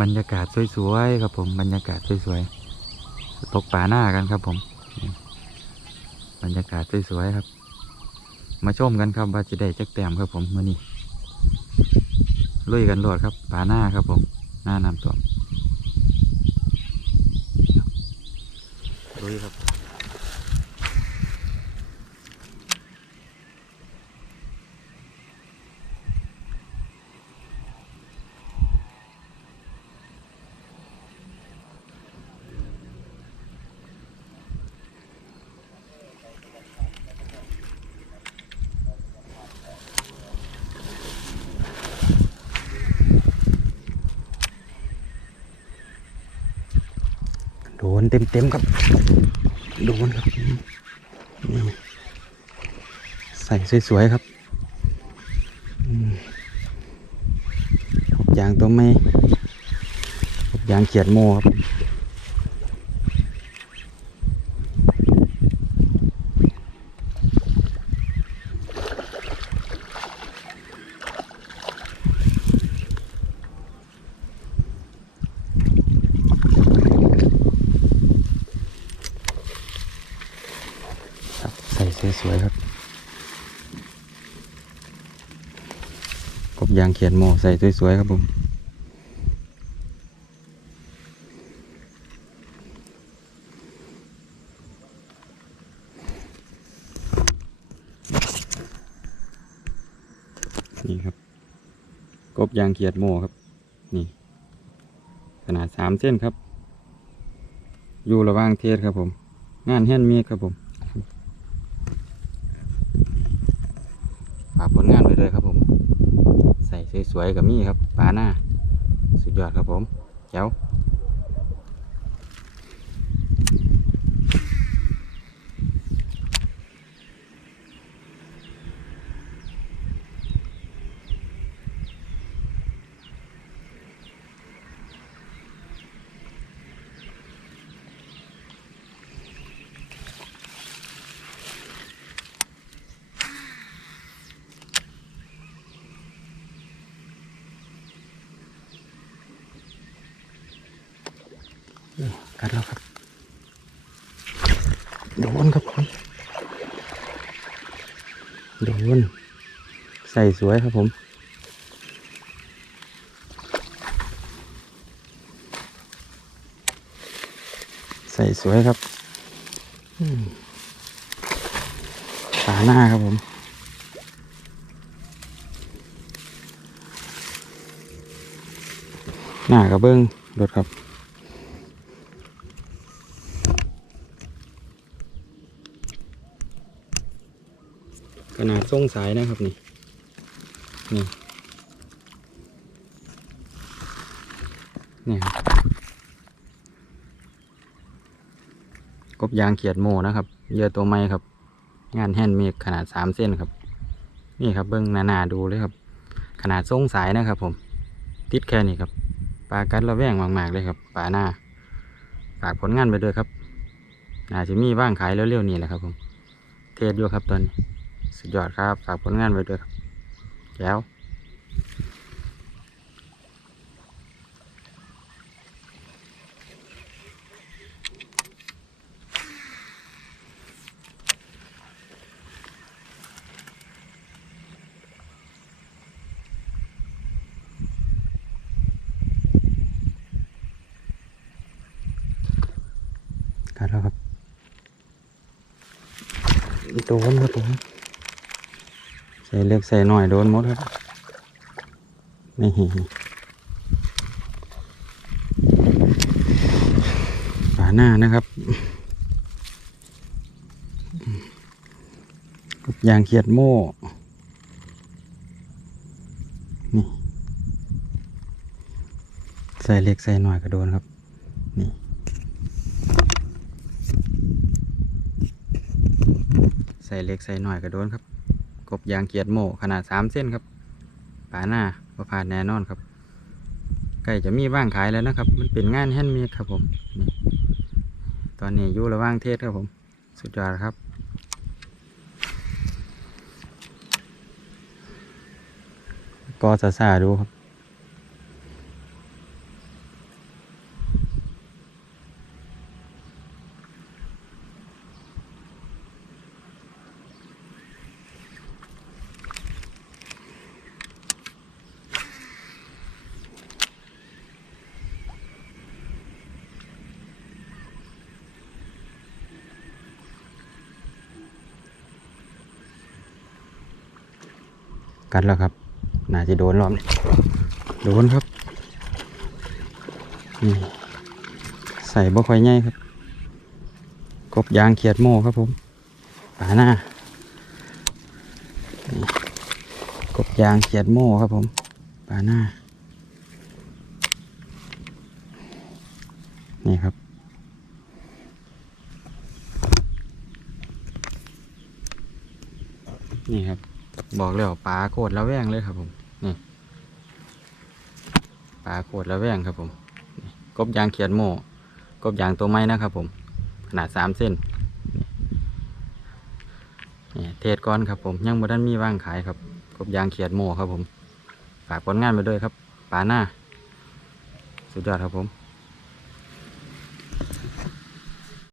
บรรยากาศสวยๆครับผมบรรยากาศสวยๆตกป่าหน้ากันครับผม บรรยากาศสวยๆครับ มาชมกันครับว่าจะได้จักแต้มครับผมมื่อนี้ลุยกันโหลดครับป่าหน้าครับผม หน้าน้ำท่วมลุยครับ โดนเต็มเต็มๆครับ โดนครับ ใส่สวยๆครับอืมยางตัวไม่ยางเขียดโมครับ ครับใสสวยๆครับ กบยางเขียนโมใส่สวยๆครับผมนี่ครับ กบยางเขียดโมครับ นี่ ขนาดสามเส้นครับ อยู่ระหว่างเทศครับผม งานแฮนด์เมดครับผม ฝากผลงานไว้ด้วยครับผม ใสวยๆกับมี่ครับปลาหน้า สุดยอดครับผมเจ้า กัดแล้วครับ โดนครับผม โดน ใส่สวยครับผม ใส่สวยครับอืมฝาหน้าครับผมหน้ากระเบื้องรถครับ นาดทรงสายนะครับนี่นี่นี่ครับกบยางเขียดโมนะครับเหยื่อตัวไม้ครับ งานแฮนด์เมดขนาดสามเส้นครับ นี่ครับเบิ้งหนาๆดูเลยครับ ขนาดทรงสายนะครับ ผม ติดแค่นี้ครับปลากัดระแวงมากๆเลยครับปลาหน้าฝากผลงานไปด้วยครับอาจจะมีบ้างขายเร็วๆนี่แหละครับผม เทศอยู่ครับตอนนี้ สุดยอดครับ ฝากผลงานไว้ด้วยครับแล้วกัดแล้วครับโดนครับผม ใส่เล็กใส่หน่อยโดนหมดครับนี่ฝาหน้านะครับกบยางเขียดโม่นี่ใส่เล็กใส่หน่อยก็โดนครับ นี่ใส่เล็กใส่หน่อยก็โดนครับ กบยางเกียดโม่ขนาดสามเส้นครับป่าหน้าประพาดแน่นอนครับใกล้จะมีบ้างขายแล้วนะครับ มันเป็นงานแฮนด์เมดครับผมนี่ตอนนี้อยู่ระว่างเทศครับผม สุดยอดครับกอสาสาดูครับ กัดแล้วครับ น่าจะโดนรอบนี้โดนครับนี่ใส่บ่ค่อยใหญ่ครับ กบยางเขียดโม่ครับผมปาหน้ากบยางเขียดโม่ครับผมปาหน้า นี่ครับนี่ครับ บอกเลยว่าปลาโคตรละแวงเลยครับผมนี่ปลาโคตรละแวงครับผมกบยางเขียดโม่กบยางตัวไม้นะครับผม ขนาดสามเส้นนี่เทศก้อนครับผมยังบ่ทันมีว่างขายครับกบยางเขียดโม่ครับผม ฝากผลงานไปด้วยครับปลาหน้า สุดยอดครับผม